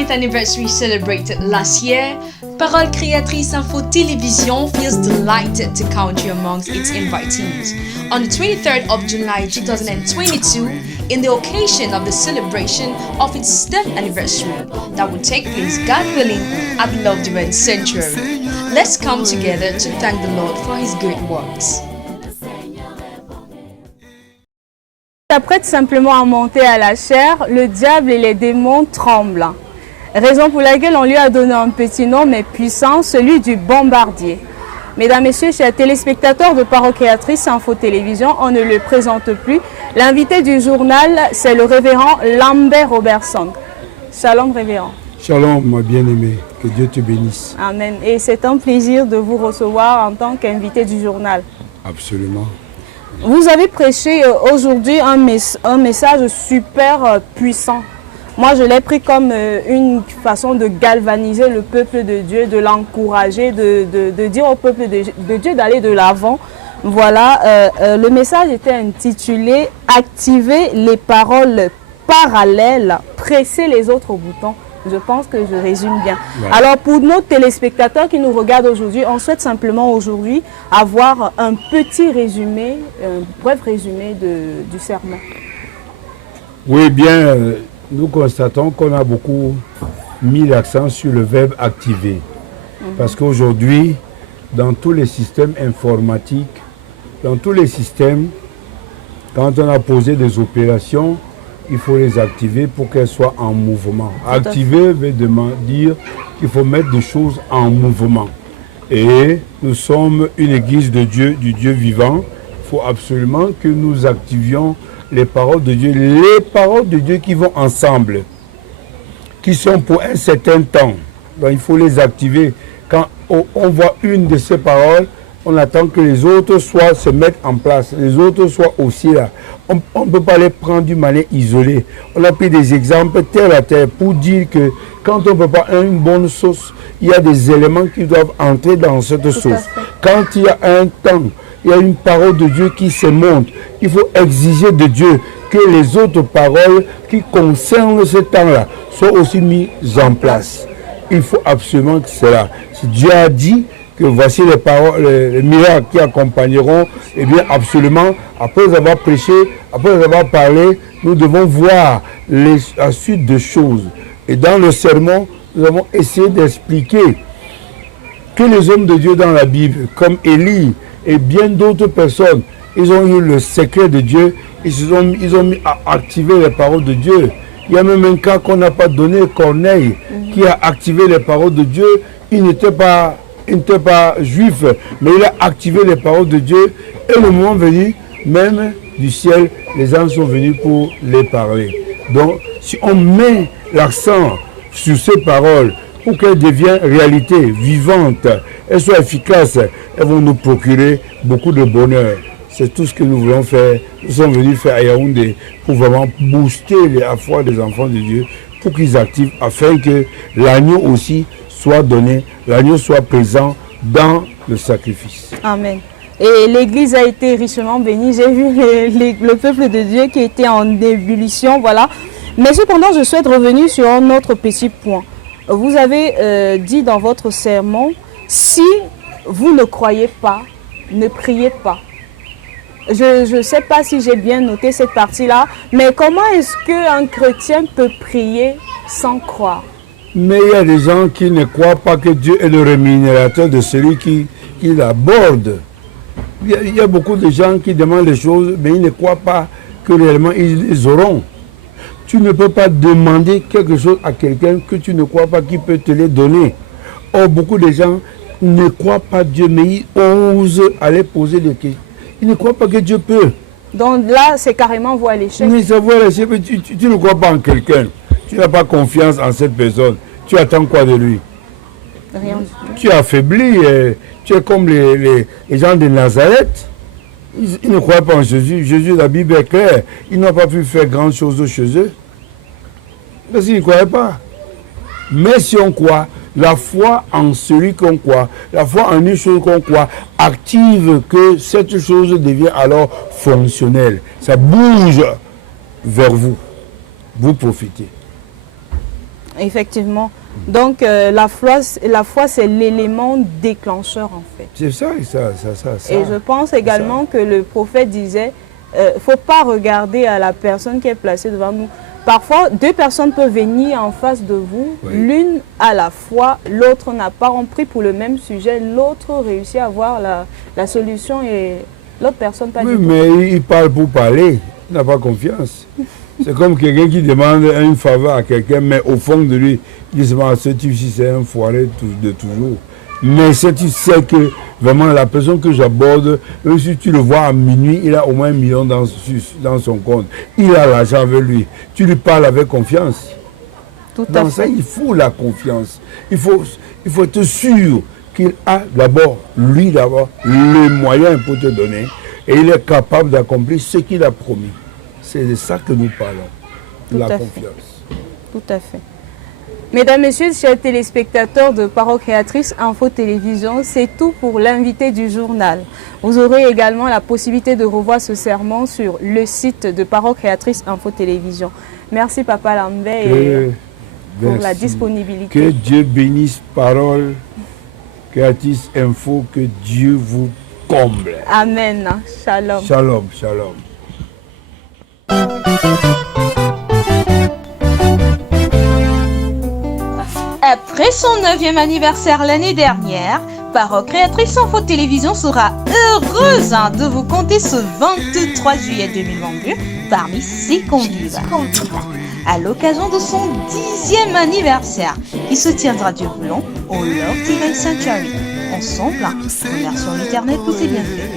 9th anniversary celebrated last year, Parole Créatrice Info Télévision feels delighted to count you amongst its invitees on the 23rd of July 2022 in the occasion of the celebration of its 10th anniversary that will take place, God willing, at Love Divine Sanctuary. Let's come together to thank the Lord for His great works. S'apprête simplement à monter à la chair, le diable et les démons tremblent. Raison pour laquelle on lui a donné un petit nom mais puissant, celui du bombardier. Mesdames, Messieurs, chers téléspectateurs de Parole Créatrice Info Télévision, on ne le présente plus. L'invité du journal, c'est le révérend Lambert Robertson. Shalom, révérend. Shalom, ma bien-aimée. Que Dieu te bénisse. Amen. Et c'est un plaisir de vous recevoir en tant qu'invité du journal. Absolument. Vous avez prêché aujourd'hui un message super puissant. Moi, je l'ai pris comme une façon de galvaniser le peuple de Dieu, de l'encourager, de dire au peuple de Dieu d'aller de l'avant. Voilà, le message était intitulé « Activer les paroles parallèles, presser les autres boutons ». Je pense que je résume bien. Ouais. Alors, pour nos téléspectateurs qui nous regardent aujourd'hui, on souhaite simplement aujourd'hui avoir un petit résumé, un bref résumé du sermon. Oui, bien, nous constatons qu'on a beaucoup mis l'accent sur le verbe activer. Parce qu'aujourd'hui, dans tous les systèmes informatiques, dans tous les systèmes, quand on a posé des opérations, il faut les activer pour qu'elles soient en mouvement. Activer veut dire qu'il faut mettre des choses en mouvement. Et nous sommes une église de Dieu, du Dieu vivant. Il faut absolument que nous activions les paroles de Dieu. Les paroles de Dieu qui vont ensemble, qui sont pour un certain temps. Donc il faut les activer. Quand on voit une de ces paroles, on attend que les autres se mettent en place, les autres soient aussi là. On ne peut pas les prendre d'une manière isolée. On a pris des exemples terre à terre pour dire que quand on prépare une bonne sauce, il y a des éléments qui doivent entrer dans cette sauce. Quand il y a un temps, il y a une parole de Dieu qui se monte. Il faut exiger de Dieu que les autres paroles qui concernent ce temps-là soient aussi mises en place. Il faut absolument que cela. Si Dieu a dit que voici les paroles, les miracles qui accompagneront, eh bien absolument, après avoir prêché, après avoir parlé, nous devons voir la suite de choses. Et dans le sermon, nous avons essayé d'expliquer que les hommes de Dieu dans la Bible, comme Élie et bien d'autres personnes, ils ont eu le secret de Dieu, ils ont mis à activer les paroles de Dieu. Il y a même un cas qu'on n'a pas donné, Corneille, qui a activé les paroles de Dieu. Il n'était pas juif, mais il a activé les paroles de Dieu. Et le moment venu, même du ciel, les anges sont venus pour les parler. Donc, si on met l'accent sur ces paroles pour qu'elles deviennent réalité, vivantes, elles soient efficaces, elles vont nous procurer beaucoup de bonheur. C'est tout ce que nous voulons faire. Nous sommes venus faire à Yaoundé pour vraiment booster la foi des enfants de Dieu, pour qu'ils activent, afin que l'agneau aussi soit donné, l'agneau soit présent dans le sacrifice. Amen. Et l'église a été richement bénie. J'ai vu le peuple de Dieu qui était en ébullition, voilà. Mais cependant, je souhaite revenir sur un autre petit point. Vous avez dit dans votre sermon, si vous ne croyez pas, ne priez pas. Je ne sais pas si j'ai bien noté cette partie-là, mais comment est-ce qu'un chrétien peut prier sans croire? Mais il y a des gens qui ne croient pas que Dieu est le rémunérateur de celui qui l'aborde. Il y a beaucoup de gens qui demandent des choses, mais ils ne croient pas que réellement ils les auront. Tu ne peux pas demander quelque chose à quelqu'un que tu ne crois pas qu'il peut te les donner. Or, beaucoup de gens ne croient pas Dieu, mais ils osent aller poser des questions. Ils ne croient pas que Dieu peut. Donc là, c'est carrément voir l'échec. Mais c'est voir l'échec, mais tu ne crois pas en quelqu'un. Tu n'as pas confiance en cette personne. Tu attends quoi de lui? Rien du tout. Tu es affaibli. Tu es comme les gens de Nazareth. Ils ne croient pas en Jésus. Jésus, la Bible est claire. Ils n'ont pas pu faire grand chose chez eux. Parce qu'ils ne croyaient pas. Mais si on croit, la foi en celui qu'on croit, la foi en une chose qu'on croit, active que cette chose devient alors fonctionnelle. Ça bouge vers vous. Vous profitez. Effectivement. Donc la foi c'est l'élément déclencheur en fait. C'est ça. Et je pense également que le prophète disait, faut pas regarder à la personne qui est placée devant nous. Parfois, deux personnes peuvent venir en face de vous, Oui. l'une a la foi, l'autre n'a pas. On prie pour le même sujet, l'autre réussit à avoir la solution et l'autre personne pas Oui, du tout. mais il parle pour parler, il n'a pas confiance. C'est comme quelqu'un qui demande une faveur à quelqu'un, mais au fond de lui, il dit ce type-ci, c'est un foiré de toujours. Mais si tu sais que vraiment la personne que j'aborde, même si tu le vois à minuit, il a au moins 1 million dans son compte. Il a l'argent avec lui. Tu lui parles avec confiance. Tout à Dans ça, fait. il faut la confiance. Il faut être sûr qu'il a d'abord, lui d'abord, les moyens pour te donner. Et il est capable d'accomplir ce qu'il a promis. C'est de ça que nous parlons. Tout La à fait. confiance. Tout à fait. Mesdames, Messieurs, chers téléspectateurs de Parole Créatrice Info Télévision, c'est tout pour l'invité du journal. Vous aurez également la possibilité de revoir ce sermon sur le site de Parole Créatrice Info Télévision. Merci Papa Lambert pour la Merci. disponibilité. Que Dieu bénisse Parole Créatrice Info, que Dieu vous comble. Amen. Shalom. Shalom, shalom. Après son 9e anniversaire l'année dernière, Parole Créatrice Info Télévision sera heureuse de vous compter ce 23 juillet 2022 parmi ses convives. À l'occasion de son 10e anniversaire, qui se tiendra du Roulon au Lord Divine Sanctuary. Ensemble, remercions l'Éternel pour ses bienfaits.